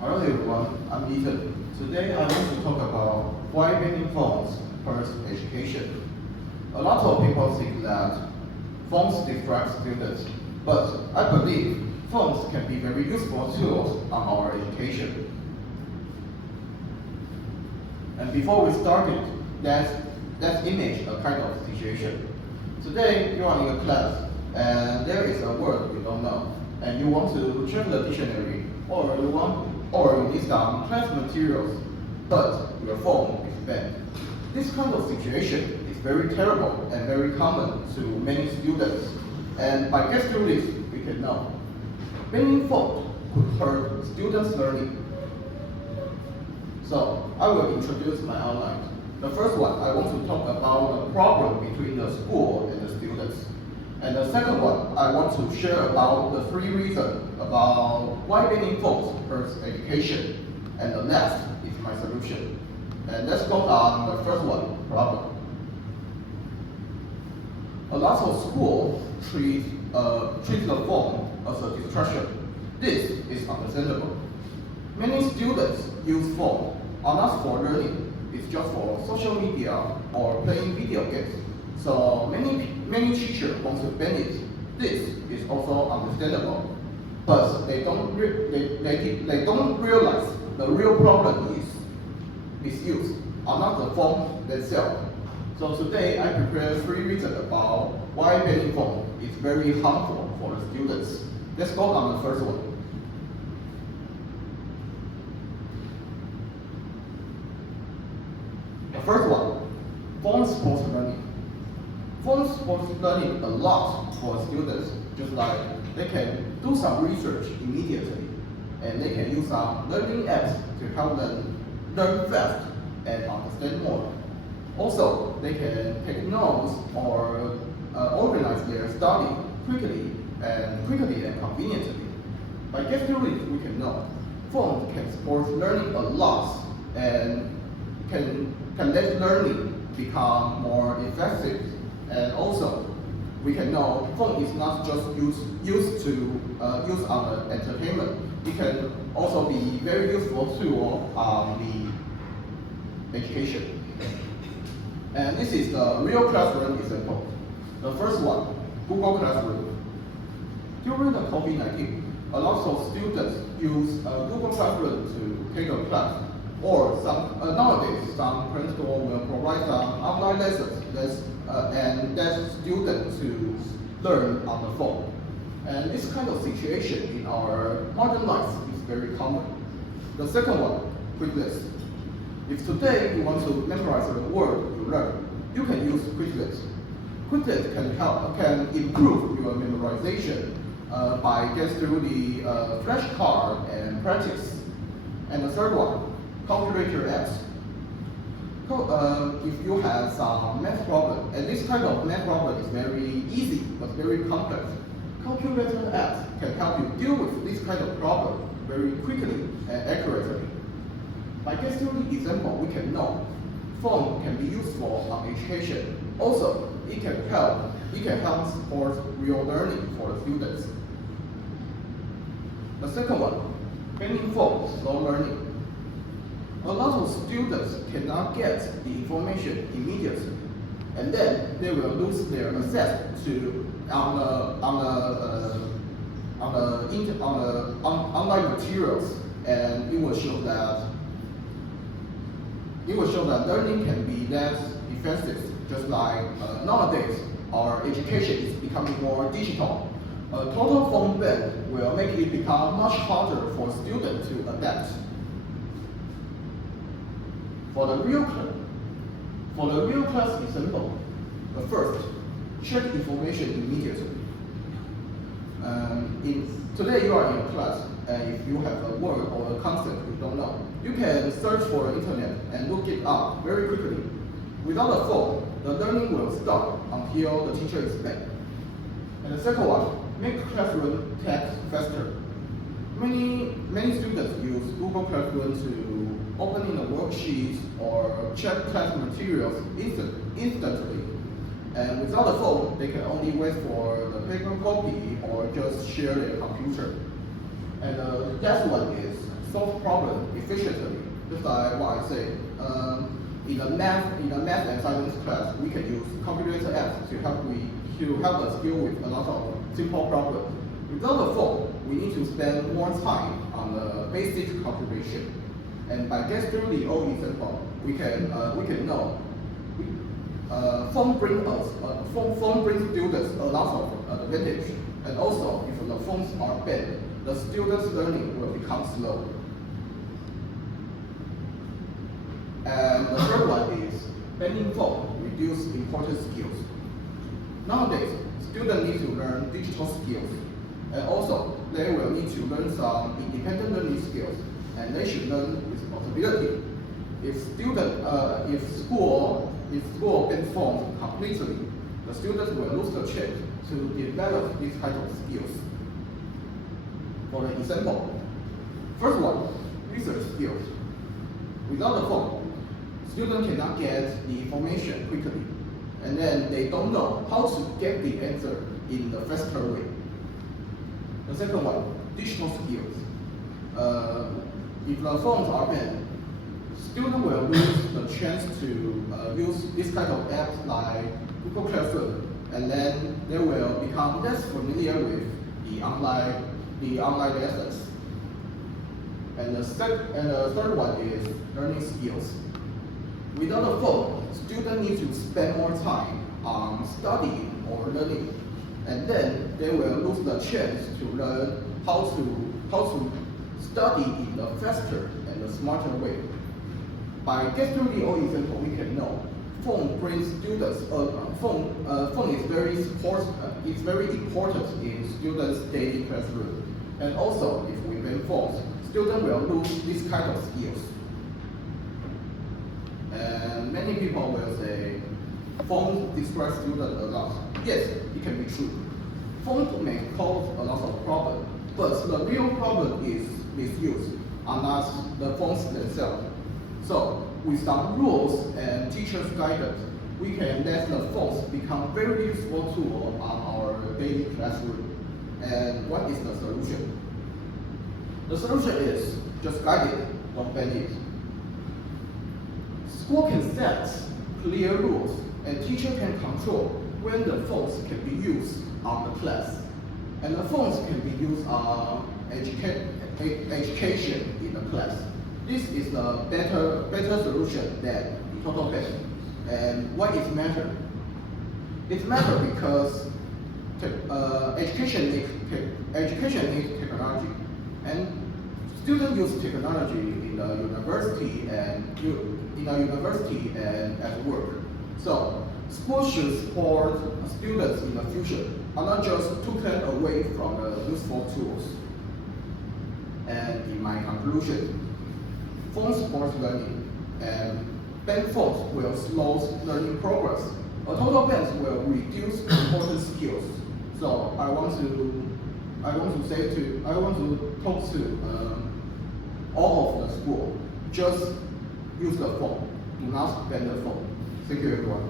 Hello everyone, I'm Ethan. Today I want to talk about why banning phones hurts education. A lot of people think that phones distract students, but I believe phones can be very useful tools on our education. And before we started, let's image a kind of situation. Today you are in a class and there is a word you don't know, and you want to check the dictionary, or you need some class materials, but your phone is banned. This kind of situation is very terrible and very common to many students. And by getting through this, we can know banning phone could hurt students' learning. So I will introduce my outline. The first one, I want to talk about the problem between the school and the students. And the second one, I want to share about the 3 reasons about why banning phones hurts education. And the last is my solution. And let's go on the first one, problem. A lot of schools treat the phone as a distraction. This is understandable. Many students use phone are not for learning, it's just for social media or playing video games. So many teachers want to ban it. This is also understandable, but they don't realize the real problem is misuse, are not the phone themselves. So today I prepared 3 reasons about why banning phone is very harmful for the students. Let's go on the first one. The first one, phone supports learning. Phone supports learning a lot for students, just like they can do some research immediately, and they can use some learning apps to help them learn fast and understand more. Also, they can take notes or organize their study quickly and conveniently. By getting through it, we can know phone can support learning a lot and can let learning become more effective. And also, we can know phone is not just used on the entertainment. It can also be very useful tool on the education. And this is the real classroom example. The first one, Google Classroom. During the COVID-19, a lot of students use Google Classroom to take a class. Or nowadays, some principal will provide some online lessons and let students to learn on the phone. And this kind of situation in our modern life is very common. The second one, Quizlet. If today you want to memorize the word you learn, you can use Quizlet. Quizlet can improve your memorization by getting through the flashcard and practice. And the third one, calculator apps. If you have some math problem, and this kind of math problem is very easy but very complex, calculator apps can help you deal with this kind of problem very quickly and accurately. By getting through the example, we can know phone can be useful on education. Also, it can help support real learning for the students. The second one, banning phone slow learning. A lot of students cannot get the information immediately, and then they will lose their access to online materials, and it will show that learning can be less effective. Just like nowadays, our education is becoming more digital. A total phone ban will make it become much harder for students to adapt. For the real class example, the first, check information immediately. Today you are in class, and if you have a word or a concept you don't know, you can search for the internet and look it up very quickly. Without a phone, the learning will stop until the teacher is back. And the second one, make classroom text faster. Many students use Google Classroom to opening a worksheet or check class materials instantly. And without a phone, they can only wait for the paper copy or just share their computer. And the last one is solve problem efficiently. Just like what I say, in the math and science class, we can use calculator apps to help us deal with a lot of simple problems. Without the phone, we need to spend more time on the basic calculation. And by just doing the old example, we can know phone brings students a lot of advantage. And also, if the phones are bad, the students' learning will become slow. And the third one is banning phone reduce important skills. Nowadays, students need to learn digital skills, and also they will need to learn some independent learning skills, and they should learn responsibility. If school bans phones completely, the students will lose the chance to develop these type of skills. For example, first one, research skills. Without the phone, students cannot get the information quickly, and then they don't know how to get the answer in the faster way. The second one, digital skills. If the phones are banned, students will lose the chance to use this kind of apps like Google Classroom, and then they will become less familiar with the online lessons. And the third one is learning skills. Without a phone, students need to spend more time on studying or learning, and then they will lose the chance to learn how to study in a faster and a smarter way. By getting the old example, we can know phone brings students. Phone is very important in students' daily classroom, and also if we ban phones, students will lose this kind of skills. And many people will say, phones distract students a lot. Yes, it can be true. Phones may cause a lot of problems, but the real problem is misuse, and not the phones themselves. So, with some rules and teachers' guidance, we can let the phones become very useful tool on our daily classroom. And what is the solution? The solution is just guide it, don't ban it. School can set clear rules, and teacher can control when the phones can be used on the class. And the phones can be used on education in the class. This is a better solution than the total ban. And why it matters? It matters because education needs technology, and students use technology in the university and at work. So schools should support students in the future, and not just took them away from the useful tools. And in my conclusion, phone supports learning, and ban phones will slow learning progress. A total ban will reduce important skills. So I want to talk to all of the school. Just use the phone. Do not ban the phone. Thank you, everyone.